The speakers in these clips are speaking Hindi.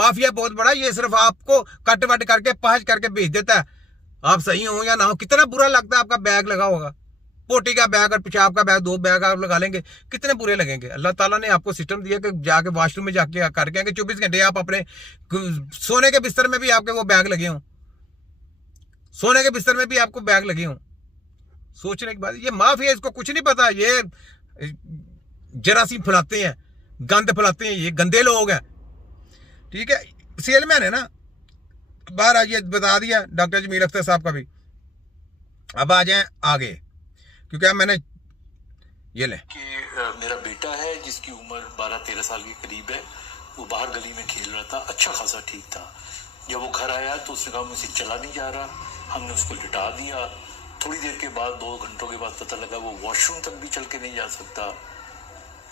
माफिया बहुत बड़ा, ये सिर्फ आपको कट वट करके पहच करके भेज देता है। आप सही हो या ना हो, कितना बुरा लगता है। आपका बैग लगा होगा, पोटी का बैग और पेशाब का बैग, 2 बैग आप लगा लेंगे, कितने बुरे लगेंगे। अल्लाह ताला ने आपको सिस्टम दिया कि जाके वॉशरूम में जाके करके आएंगे, 24 घंटे आप अपने सोने के बिस्तर में भी आपके वो बैग लगे हों, सोने के बिस्तर में भी आपको बैग लगे हों। सोचने की बात, ये माफिया, इसको कुछ नहीं पता, ये जरासीम फैलाते हैं, गंद फैलाते हैं, ये गंदे लोग हैं। ठीक है, सेलमैन है ना, बाहर आज ये बता दिया डॉक्टर जमील अख्तर साहब का भी। अब आ जाए आगे, क्योंकि अब मैंने ये ले कि मेरा बेटा है जिसकी उम्र 12-13 साल के करीब है, वो बाहर गली में खेल रहा था, अच्छा खासा ठीक था। जब वो घर आया तो उसने कहा मुझे चला नहीं जा रहा, हमने उसको लिटा दिया। थोड़ी देर के बाद, 2 घंटों के बाद पता लगा वो वॉशरूम तक भी चल के नहीं जा सकता,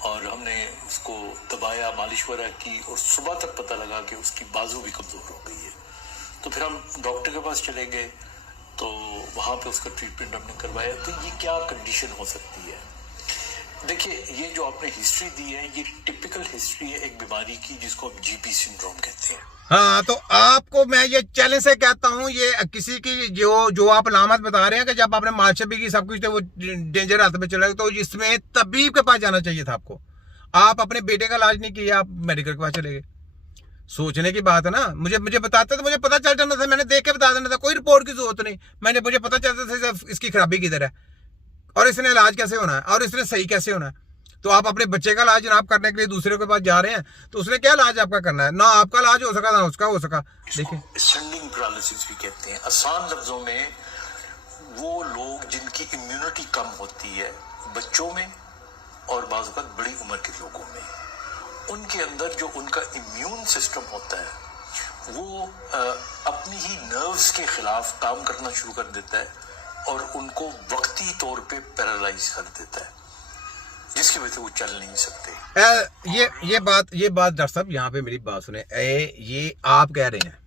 और हमने उसको दबाया, मालिश वगैरह की, और सुबह तक पता लगा कि उसकी बाजू भी कमजोर हो गई है। तो फिर हम डॉक्टर के पास चले गए, तो वहाँ पे उसका ट्रीटमेंट हमने करवाया। तो ये क्या कंडीशन हो सकती है? देखिए, ये जो आपने हिस्ट्री दी है, ये टिपिकल हिस्ट्री है एक बीमारी की जिसको हम जीपी सिंड्रोम कहते हैं। हाँ, तो आपको मैं ये चैलेंज से कहता हूँ, ये किसी की जो आप अलामत बता रहे हैं कि जब आपने मालशबी की सब कुछ, तो वो डेंजर हाथ में चला, तो इसमें तबीब के पास जाना चाहिए था आपको। आप अपने बेटे का इलाज नहीं किया, आप मेडिकल के पास चले गए। सोचने की बात है ना। मुझे बताते तो मुझे पता चल जाना था, मैंने देख के बता देना था, कोई रिपोर्ट की जरूरत नहीं। मुझे पता चलता था इसकी खराबी किधर है और इसने इलाज कैसे होना है और इसने सही कैसे होना है। तो आप अपने बच्चे का इलाज जनाब करने के लिए दूसरे के पास जा रहे हैं, तो उसने क्या इलाज आपका करना है? ना आपका इलाज हो सका, ना उसका हो सका। देखिए, डिसेंडिंग पैरालिसिस भी कहते हैं। आसान लफ्जों में, वो लोग जिनकी इम्यूनिटी कम होती है बच्चों में और बाज़ वक़्त बड़ी उम्र के लोगों में, उनके अंदर जो उनका इम्यून सिस्टम होता है वो अपनी ही नर्व्स के खिलाफ काम करना शुरू कर देता है और उनको वक्ती तौर पे पैरालाइज कर देता है, जिसकी वजह से वो चल नहीं सकते। ये बात डॉक्टर साहब, यहाँ पे मेरी बात सुने। ये आप कह रहे हैं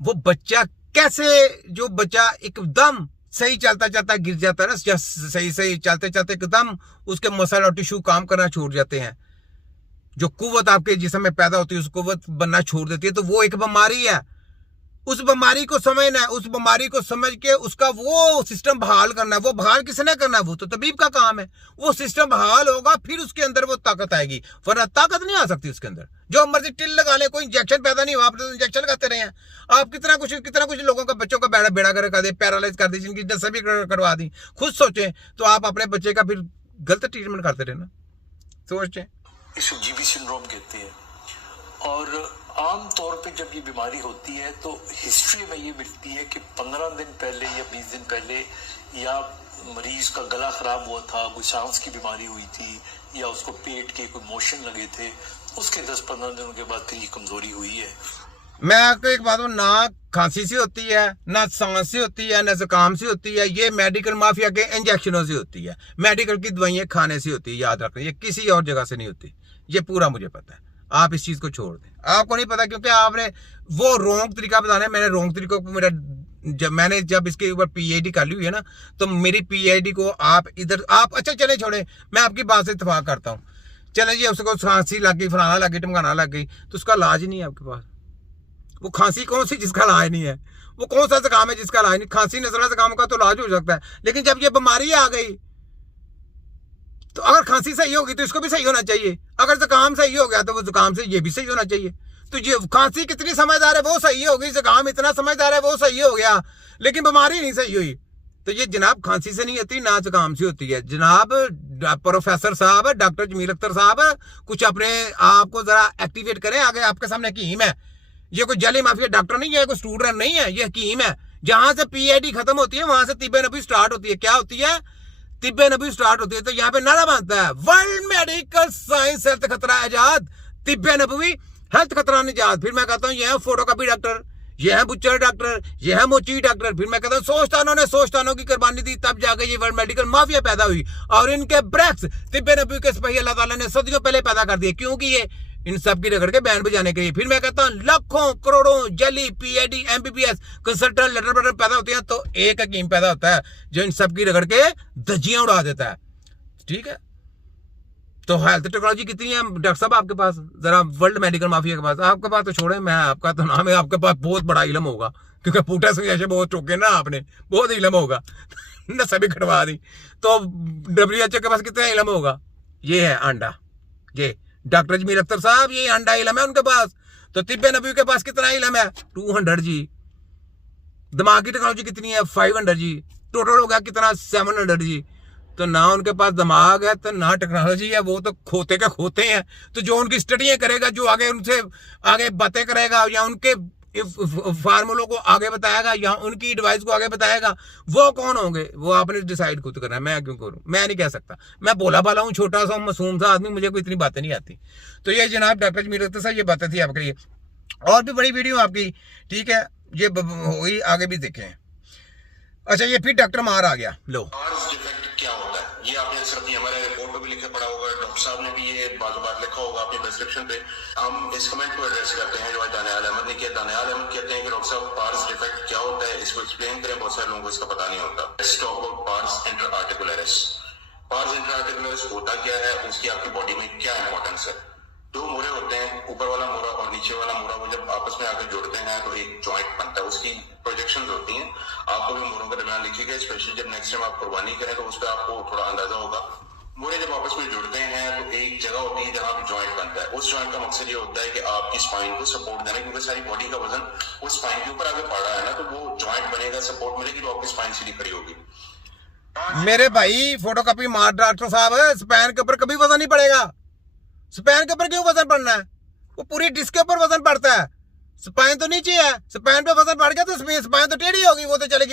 वो बच्चा कैसे, जो बच्चा एकदम सही चलता गिर जाता है ना, सही चलते एकदम उसके मसल और टिश्यू काम करना छोड़ जाते हैं, जो कुव्वत आपके जिस्म में पैदा होती है उस कुव्वत बनना छोड़ देती है, तो वो एक बीमारी है। उस बीमारी को समझना है, उस बीमारी को समझ के उसका वो सिस्टम बहाल करना है। वो बहाल किसने करना है? वो तो तबीब का काम है। वो सिस्टम बहाल होगा, फिर उसके अंदर वो ताकत आएगी, वरना ताकत नहीं आ सकती उसके अंदर। जो मर्जी टिल लगा ले, कोई इंजेक्शन पैदा नहीं हुआ, आप तो इंजेक्शन लगाते रहे हैं। आप कितना कुछ लोगों का, बच्चों का बेड़ा कर दे, पैरालाइज कर दी, जिनकी नसें भी करवा दी। खुद सोचें तो आप अपने बच्चे का फिर गलत ट्रीटमेंट करते रहे ना, सोचें। इसको जीबी सिंड्रोम कहते हैं। और आम तौर पे जब ये बीमारी होती है तो हिस्ट्री में ये मिलती है कि 15 दिन पहले या 20 दिन पहले, या मरीज का गला खराब हुआ था, कोई सांस की बीमारी हुई थी, या उसको पेट के कोई मोशन लगे थे, उसके 10-15 दिनों के बाद फिर ये कमजोरी हुई है। मैं आपको एक बात बताऊं, ना खांसी से होती है, ना सांस से होती है, ना जुकाम से होती है। ये मेडिकल माफिया के इंजेक्शनों से होती है, मेडिकल की दवाइयां खाने से होती है। याद रखना, ये किसी और जगह से नहीं होती। ये पूरा मुझे पता है। आप इस चीज को छोड़ दें, आपको नहीं पता, क्योंकि आपने वो रोंग तरीका बताना है। मैंने रोंग तरीकों को मैंने जब इसके ऊपर पीएचडी कर ली हुई है ना, तो मेरी पीएचडी को आप इधर आप अच्छा चले छोड़े, मैं आपकी बात से इत्तेफाक करता हूँ। चले जी, उसको खांसी लग गई, फलाना लग गई, टमकाना लग गई, तो उसका इलाज ही नहीं है आपके पास। वो खांसी कौन सी जिसका इलाज नहीं है? वो कौन सा जुकाम है जिसका इलाज नहीं? खांसी नजला जुकाम का तो इलाज हो सकता है, लेकिन जब ये बीमारी आ गई, तो अगर खांसी सही होगी तो इसको भी सही होना चाहिए। अगर जुकाम सही हो गया तो वो जुकाम से ये भी सही होना चाहिए। तो ये खांसी कितनी समझदार है, वो सही हो गई। जुकाम इतना समझदार है, वो सही हो गया, लेकिन बीमारी नहीं सही हुई। तो ये जनाब खांसी से नहीं होती, ना जुकाम से होती है। जनाब प्रोफेसर साहब, डॉक्टर जमील अख्तर साहब, कुछ अपने आप को जरा एक्टिवेट करें। आगे आपके सामने हकीम है, ये कोई जाली माफिया डॉक्टर नहीं है, कोई स्टूडेंट नहीं है, ये हकीम है। जहां से पीएचडी खत्म होती है वहां से तिब्बे नबी स्टार्ट होती है। क्या होती है? तिब्बे नबी स्टार्ट होती है। तो यहाँ पे नारा बनता है, वर्ल्ड मेडिकल साइंस हेल्थ खतरा आजाद, तिब्बे नबवी हेल्थ खतरा निजात। फिर मैं कहता हूँ ये है फोटोकॉपी डॉक्टर, ये है बुच्चर डॉक्टर, ये है मोची डॉक्टर। फिर मैं कहता हूँ सोचतानों ने सोचतानों की कुर्बानी दी, तब जाके ये वर्ल्ड मेडिकल माफिया पैदा हुई। और इनके ब्रेक्स तिब्बे नबवी के सिपाही अल्लाह ताला ने सदियों पहले पैदा कर दिए, क्योंकि ये इन सब की रगड़ के बैन बजाने के लिए। फिर मैं कहता हूँ लाखों करोड़ों जली पीएचडी एमबीबीएस कंसल्टेंट लेटर पैदा होते हैं, तो एक हकीम पैदा होता है जो इन सब की रगड़ के धज्जियां उड़ा देता है। ठीक है, तो हेल्थ टेक्नोलॉजी कितनी है डॉक्टर साहब आपके पास, जरा वर्ल्ड मेडिकल माफिया के पास, आपके पास तो छोड़े, मैं आपका तो नाम है, आपके पास बहुत बड़ा इल्म होगा, क्योंकि पूटा से ऐसे बहुत टोके ना आपने, बहुत इल्म होगा नसा भी कटवा दी। तो WHO के पास कितना इल्म होगा? ये है अंडा, ये डॉक्टर जमीर अख्तर साहब, ये अंडा इल्म है उनके पास। तो तिब्बे नबी के पास कितना इल्म है? 200 जी। दिमाग की टेक्नोलॉजी कितनी है? 500 जी। टोटल हो गया कितना? 700 जी। तो ना उनके पास दिमाग है तो ना टेक्नोलॉजी है, वो तो खोते के खोते हैं। तो जो उनकी स्टडियां करेगा, जो आगे उनसे आगे बातें करेगा, या उनके फार्मूलों को आगे बताएगा, या उनकी एडवाइस को आगे बताएगा, वो कौन होंगे? वो आपने डिसाइड खुद करना है, मैं क्यों करूं? मैं नहीं कह सकता, मैं बोला भाला हूं, छोटा सा मासूम सा आदमी, मुझे कोई इतनी बातें नहीं आती। तो ये जनाब डॉक्टर जमीर अख्तर साहब, ये बातें थी आपके लिए, और भी बड़ी वीडियो आपकी, ठीक है, ये होगी, आगे भी देखें। अच्छा, ये फिर डॉक्टर मार आ गया, लो क्या होता है ये आपने अक्सर अपनी हमारे रिपोर्ट में भी लिखा पड़ा होगा, डॉक्टर साहब ने भी ये बात लिखा होगा अपनी प्रेस्क्रिप्शन पे। हम इस कमेंट को एड्रेस करते हैं जो आज दानियाल अहमद ने किया। दानियाल अहमद कहते हैं कि डॉक्टर साहब पार्स डिफेक्ट क्या होता है, इसको एक्सप्लेन करें, बहुत सारे लोगों को इसका पता नहीं होता। Let's talk about pars interarticularis. Pars interarticularis होता क्या है, उसकी आपकी बॉडी में क्या इंपॉर्टेंस है? दो मोरे होते हैं, ऊपर वाला मोरा और नीचे वाला मोरा, वो जब आपस में आकर जुड़ते हैं तो एक जॉइंट बनता है, उसकी प्रोजेक्शंस होती हैं। आपको भी मोरों के दरमियान लिखिएगा, स्पेशली जब नेक्स्ट टाइम आप कुर्बानी करें तो उस पर आपको थोड़ा अंदाजा होगा। मोरे जब आपस में जुड़ते हैं तो एक जगह होती है जहाँ पे जॉइंट बनता है। उस जॉइंट का मकसद ये होता है कि आपकी स्पाइन को सपोर्ट देना, क्योंकि सारी बॉडी का वजन उस स्पाइन के ऊपर आगे पड़ा है ना, तो वो जॉइंट बनेगा, सपोर्ट मिलेगी, तो आपकी स्पाइन सीधी खड़ी होगी। मेरे भाई फोटोकॉपी मार डॉक्टर साहब, स्पैन के ऊपर कभी वजन नहीं पड़ेगा। स्पैन के ऊपर क्यों वजन पड़ना है? वो पूरी डिस्क के ऊपर वजन पड़ता है, स्पाइन तो नीचे है। स्पाइन पे वजन पड़ गया तो स्पाइन तो टेढ़ी होगी, वो तो चलेगी